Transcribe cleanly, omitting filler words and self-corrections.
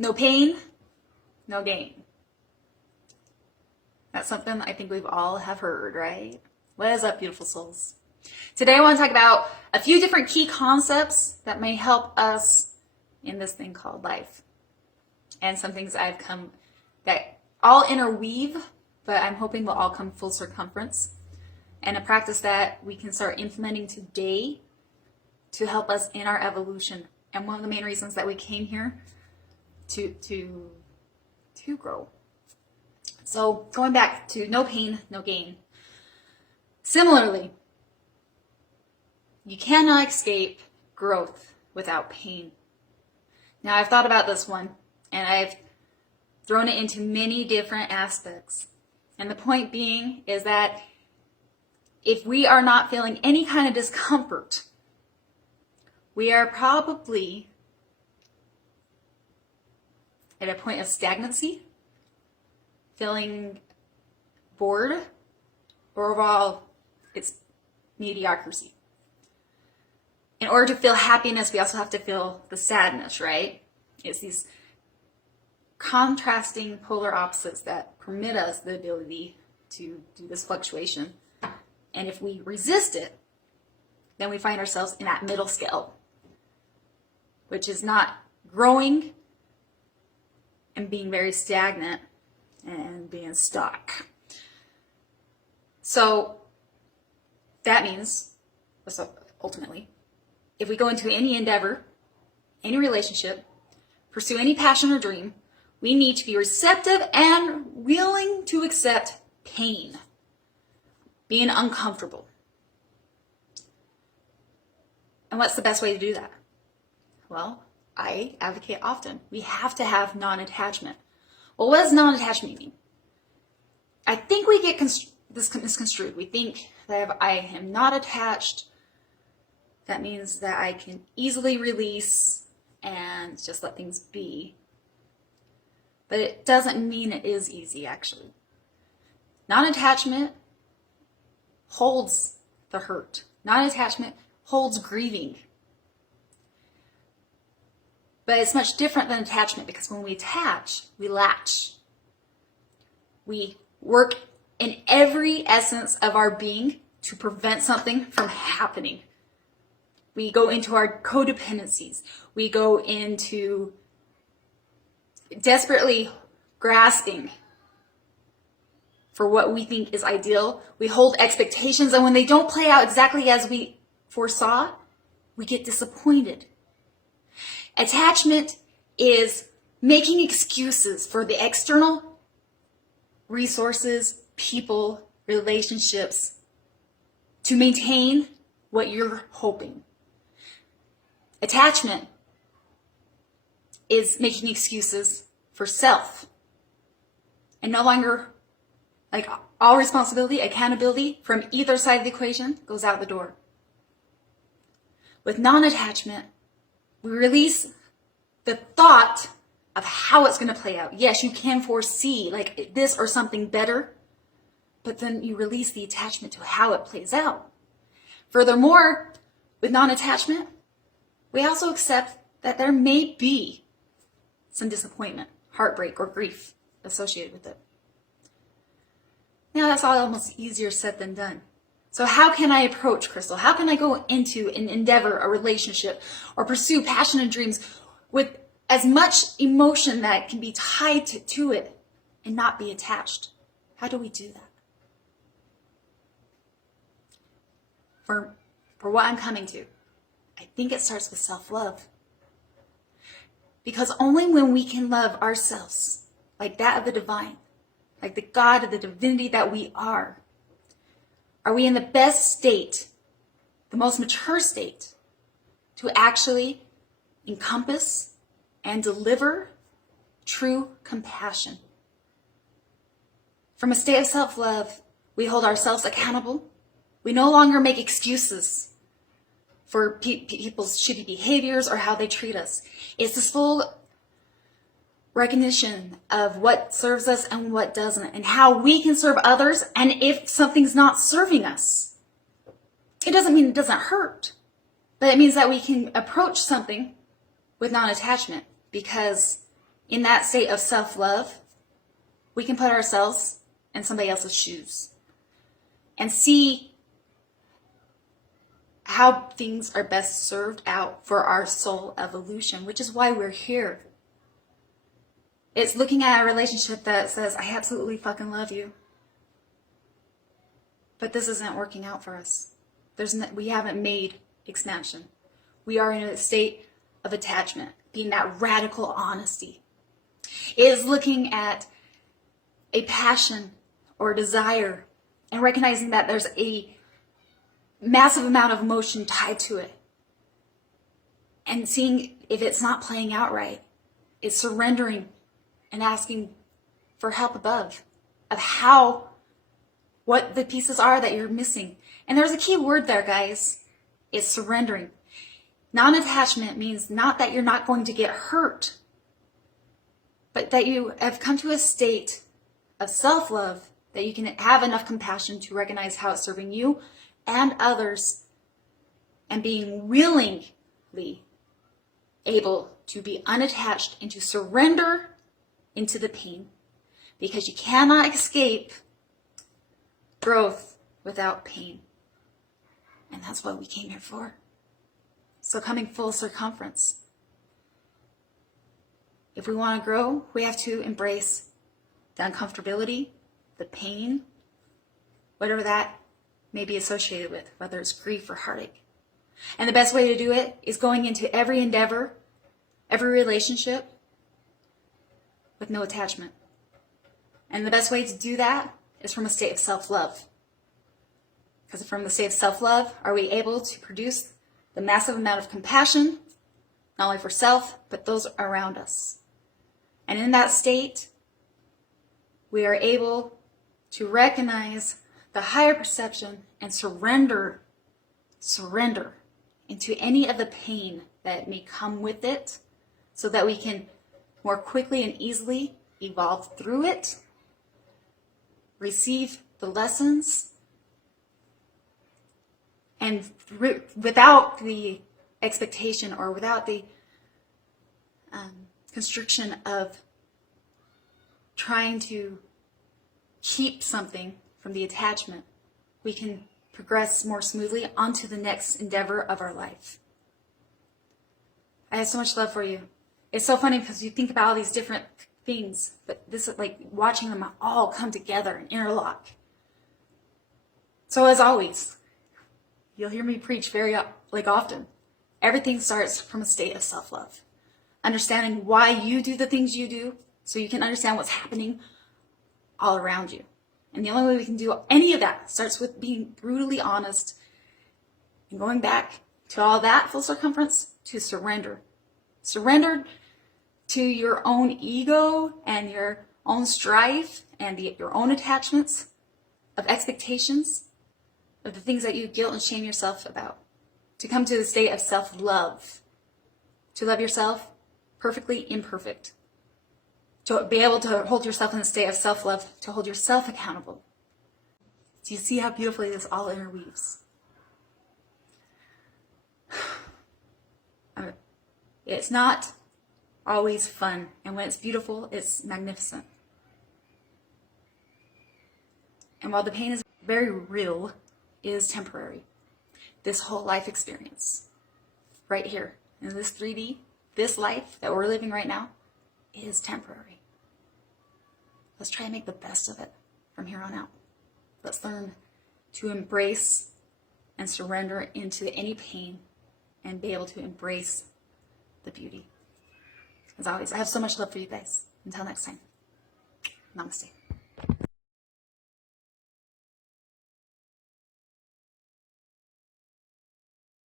No pain, no gain. That's something I think we've all have heard, right? What is up, beautiful souls? Today I want to talk about a few different key concepts that may help us in this thing called life. And some things I've come that all interweave, but I'm hoping will all come full circumference. And a practice that we can start implementing today to help us in our evolution. And one of the main reasons that we came here to grow. So going back to no pain, no gain. Similarly, you cannot escape growth without pain. Now I've thought about this one and I've thrown it into many different aspects. And the point being is that if we are not feeling any kind of discomfort, we are probably at a point of stagnancy, feeling bored, or overall, it's mediocrity. In order to feel happiness, we also have to feel the sadness, right? It's these contrasting polar opposites that permit us the ability to do this fluctuation. And if we resist it, then we find ourselves in that middle scale, which is not growing and being very stagnant and being stuck. So that means, ultimately, if we go into any endeavor, any relationship, pursue any passion or dream, we need to be receptive and willing to accept pain, being uncomfortable. And what's the best way to do that? Well, I advocate often, we have to have non-attachment. Well, what does non-attachment mean? I think we get this misconstrued. We think that if I am not attached, that means that I can easily release and just let things be. But it doesn't mean it is easy, actually. Non-attachment holds the hurt. Non-attachment holds grieving. But it's much different than attachment, because when we attach, we latch. We work in every essence of our being to prevent something from happening. We go into our codependencies. We go into desperately grasping for what we think is ideal. We hold expectations, and when they don't play out exactly as we foresaw, we get disappointed. Attachment is making excuses for the external resources, people, relationships to maintain what you're hoping. Attachment is making excuses for self and no longer, like, all responsibility, accountability from either side of the equation goes out the door. With non-attachment, we release the thought of how it's going to play out. Yes, you can foresee like this or something better, but then you release the attachment to how it plays out. Furthermore, with non-attachment, we also accept that there may be some disappointment, heartbreak, or grief associated with it. Now, that's all almost easier said than done. So how can I approach Crystal? How can I go into an endeavor, a relationship, or pursue passion and dreams with as much emotion that can be tied to it and not be attached? How do we do that? For what I'm coming to, I think it starts with self-love. Because only when we can love ourselves like that of the divine, like the God of the divinity that we are we in the best state, the most mature state, to actually encompass and deliver true compassion. From a state of self-love, we hold ourselves accountable. We no longer make excuses for people's shitty behaviors or how they treat us. It's this full recognition of what serves us and what doesn't, and how we can serve others, and if something's not serving us. It doesn't mean it doesn't hurt, but it means that we can approach something with non-attachment, because in that state of self-love, we can put ourselves in somebody else's shoes and see how things are best served out for our soul evolution, which is why we're here. It's looking at a relationship that says, I absolutely fucking love you, but this isn't working out for us. We haven't made expansion. We are in a state of attachment, being that radical honesty. It is looking at a passion or desire and recognizing that there's a massive amount of emotion tied to it and seeing if it's not playing out right. It's surrendering and asking for help above of what the pieces are that you're missing. And there's a key word there, guys. It's surrendering. Non-attachment means not that you're not going to get hurt, but that you have come to a state of self-love that you can have enough compassion to recognize how it's serving you and others, and being willingly able to be unattached and to surrender into the pain, because you cannot escape growth without pain. And that's what we came here for. So coming full circumference. If we want to grow, we have to embrace the uncomfortability, the pain, whatever that may be associated with, whether it's grief or heartache. And the best way to do it is going into every endeavor, every relationship with no attachment. And the best way to do that is from a state of self-love. Because from the state of self-love, are we able to produce the massive amount of compassion, not only for self, but those around us. And in that state, we are able to recognize the higher perception and surrender into any of the pain that may come with it, so that we can more quickly and easily evolve through it, receive the lessons, and without the expectation or without the constriction of trying to keep something from the attachment, we can progress more smoothly onto the next endeavor of our life. I have so much love for you. It's so funny because you think about all these different things, but this is like watching them all come together and interlock. So as always, you'll hear me preach very often. Everything starts from a state of self-love. Understanding why you do the things you do, so you can understand what's happening all around you. And the only way we can do any of that starts with being brutally honest and going back to all that full circumference to surrender. Surrender to your own ego and your own strife and your own attachments of expectations of the things that you guilt and shame yourself about. To come to the state of self-love. To love yourself perfectly imperfect. To be able to hold yourself in a state of self-love, to hold yourself accountable. Do you see how beautifully this all interweaves? It's not always fun, and when it's beautiful, it's magnificent. And while the pain is very real, it is temporary. This whole life experience, right here, in this 3D, this life that we're living right now, is temporary. Let's try and make the best of it from here on out. Let's learn to embrace and surrender into any pain and be able to embrace the beauty. As always, I have so much love for you guys. Until next time, namaste.